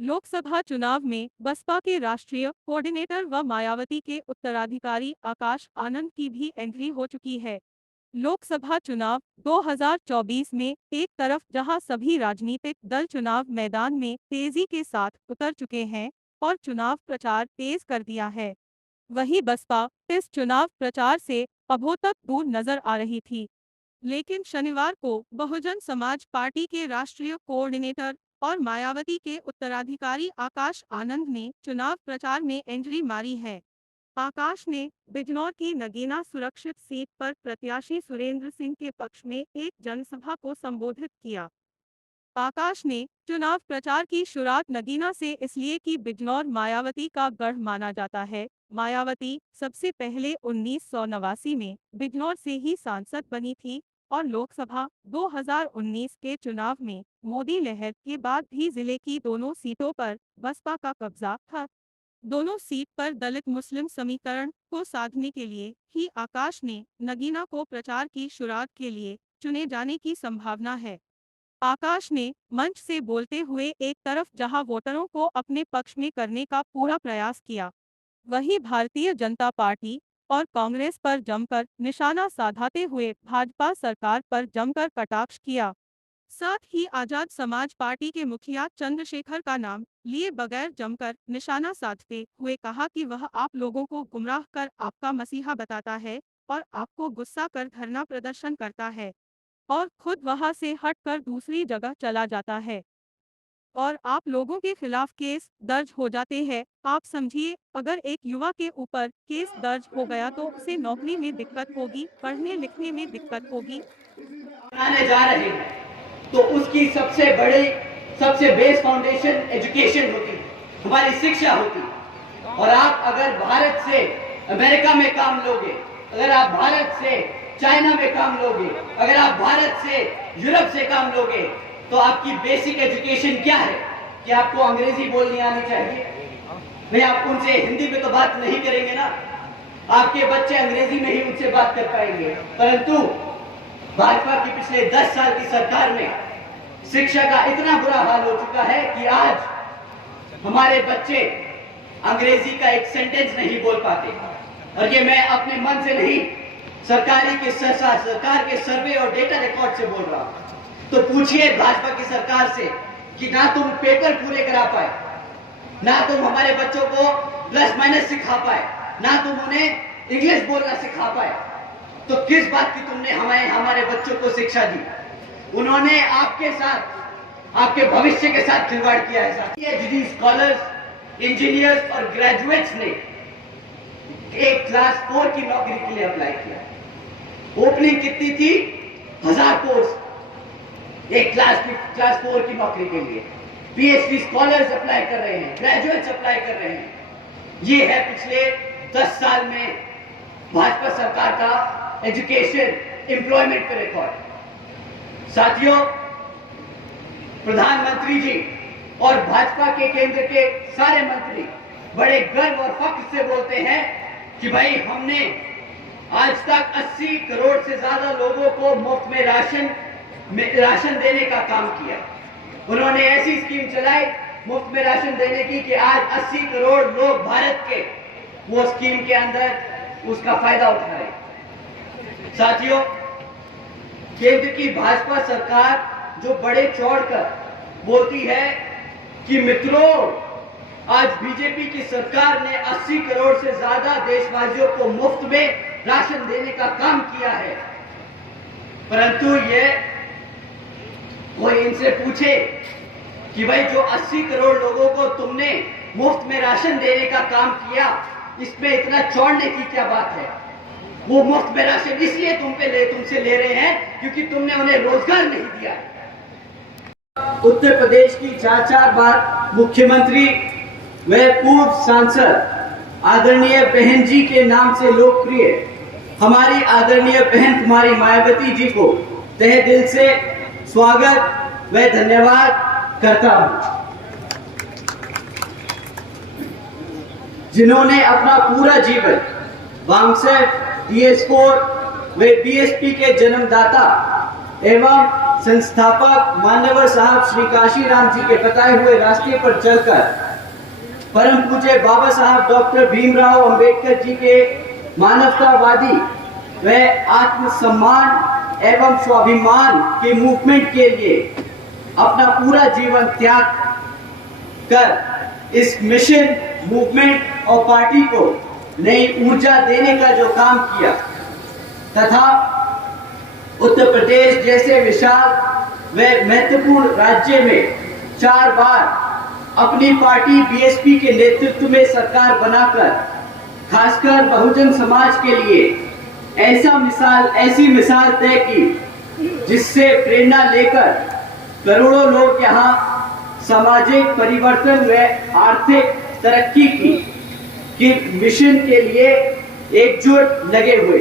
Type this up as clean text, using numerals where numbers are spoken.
लोकसभा चुनाव में बसपा के राष्ट्रीय कोऑर्डिनेटर व मायावती के उत्तराधिकारी आकाश आनंद की भी एंट्री हो चुकी है। लोकसभा चुनाव 2024 में एक तरफ जहां सभी राजनीतिक दल चुनाव मैदान में तेजी के साथ उतर चुके हैं और चुनाव प्रचार तेज कर दिया है, वहीं बसपा इस चुनाव प्रचार से अभों तक दूर नजर आ रही थी। लेकिन शनिवार को बहुजन समाज पार्टी के राष्ट्रीय कोऑर्डिनेटर और मायावती के उत्तराधिकारी आकाश आनंद ने चुनाव प्रचार में एंट्री मारी है। आकाश ने बिजनौर की नगीना सुरक्षित सीट पर प्रत्याशी सुरेंद्र सिंह के पक्ष में एक जनसभा को संबोधित किया। आकाश ने चुनाव प्रचार की शुरुआत नगीना से इसलिए कि बिजनौर मायावती का गढ़ माना जाता है। मायावती सबसे पहले 1989 में बिजनौर से ही सांसद बनी थी और लोकसभा 2019 के चुनाव में मोदी लहर के बाद भी जिले की दोनों सीटों पर बसपा का कब्जा था। दोनों सीट पर दलित मुस्लिम समीकरण को साधने के लिए ही आकाश ने नगीना को प्रचार की शुरुआत के लिए चुने जाने की संभावना है। आकाश ने मंच से बोलते हुए एक तरफ जहां वोटरों को अपने पक्ष में करने का पूरा प्रयास किया, वहीं भारतीय जनता पार्टी और कांग्रेस पर जमकर निशाना साधते हुए भाजपा सरकार पर जमकर कटाक्ष किया। साथ ही आजाद समाज पार्टी के मुखिया चंद्रशेखर का नाम लिए बगैर जमकर निशाना साधते हुए कहा कि वह आप लोगों को गुमराह कर आपका मसीहा बताता है और आपको गुस्सा कर धरना प्रदर्शन करता है और खुद वहां से हटकर दूसरी जगह चला जाता है और आप लोगों के खिलाफ केस दर्ज हो जाते हैं। आप समझिए, अगर एक युवा के ऊपर केस दर्ज हो गया तो उसे नौकरी में दिक्कत होगी, पढ़ने लिखने में दिक्कत होगी। आने जा रहे हैं तो उसकी सबसे बड़ी सबसे बेस फाउंडेशन एजुकेशन होती, हमारी शिक्षा होती। और आप अगर भारत से अमेरिका में काम लोगे, अगर आप भारत से चाइना में काम लोगे, अगर आप भारत से यूरोप से काम लोगे, तो आपकी बेसिक एजुकेशन क्या है कि आपको अंग्रेजी बोलनी आनी चाहिए। भाई आप उनसे हिंदी में तो बात नहीं करेंगे ना, आपके बच्चे अंग्रेजी में ही उनसे बात कर पाएंगे। परंतु भाजपा की पिछले 10 साल की सरकार में शिक्षा का इतना बुरा हाल हो चुका है कि आज हमारे बच्चे अंग्रेजी का एक सेंटेंस नहीं बोल पाते। और ये मैं अपने मन से नहीं, सरकार के सर्वे और डेटा रिकॉर्ड से बोल रहा हूं। तो पूछिए भाजपा की सरकार से कि ना तुम पेपर पूरे करा पाए, ना तुम हमारे बच्चों को प्लस माइनस सिखा पाए, ना तुम उन्हें इंग्लिश बोलना सिखा पाए, तो किस बात की तुमने हमारे बच्चों को शिक्षा दी? उन्होंने आपके साथ, आपके भविष्य के साथ खिलवाड़ किया है। PhD स्कॉलर्स, इंजीनियर्स और ग्रेजुएट्स ने एक क्लास 4 की नौकरी के लिए अप्लाई किया। ओपनिंग कितनी थी? 1000 पोस्ट एक क्लास 4 की नौकरी के लिए। PhD स्कॉलर्स अप्लाई कर रहे हैं, ग्रेजुएट्स अप्लाई कर रहे हैं। ये है पिछले 10 साल में भाजपा सरकार का एजुकेशन एम्प्लॉयमेंट का रिकॉर्ड। साथियों, प्रधानमंत्री जी और भाजपा के केंद्र के सारे मंत्री बड़े गर्व और फख्र से बोलते हैं कि भाई हमने आज तक 80 करोड़ से ज्यादा लोगों को मुफ्त में राशन देने का काम किया। उन्होंने ऐसी स्कीम चलाई मुफ्त में राशन देने की कि आज 80 करोड़ लोग भारत के वो स्कीम के अंदर उसका फायदा उठा रहे। साथियों, केंद्र की भाजपा सरकार जो बड़े चौड़कर बोलती है कि मित्रों, आज बीजेपी की सरकार ने 80 करोड़ से ज्यादा देशवासियों को मुफ्त में राशन देने का काम किया है, परंतु ये कोई इनसे पूछे कि भाई जो 80 करोड़ लोगों को तुमने मुफ्त में राशन देने का काम किया, इसमें इतना चौड़ने की क्या बात है? वो मुफ्त में राशन इसलिए तुमसे ले रहे हैं क्योंकि तुमने उन्हें रोजगार नहीं दिया। उत्तर प्रदेश की 4 बार मुख्यमंत्री व पूर्व सांसद आदरणीय बहन जी के नाम से लोकप्रिय हमारी आदरणीय बहन कुमारी मायावती जी को तहे दिल से स्वागत व धन्यवाद करता हूं, जिन्होंने अपना पूरा जीवन वामसेफ, DS4 व BSP के जन्मदाता एवं संस्थापक मान्यवर साहब श्री काशीराम जी के बताए हुए रास्ते पर चलकर परम पूज्य बाबा साहब डॉक्टर भीमराव अंबेडकर जी के मानवतावादी व आत्मसम्मान एवं स्वाभिमान के मूवमेंट के लिए अपना पूरा जीवन त्याग कर इस मिशन मूवमेंट और पार्टी को नई ऊर्जा देने का जो काम किया तथा उत्तर प्रदेश जैसे विशाल व महत्वपूर्ण राज्य में 4 बार अपनी पार्टी बीएसपी के नेतृत्व में सरकार बनाकर खासकर बहुजन समाज के लिए ऐसी मिसाल तय की जिससे प्रेरणा लेकर करोड़ों लोग यहाँ सामाजिक परिवर्तन व आर्थिक तरक्की की मिशन के लिए एकजुट लगे हुए।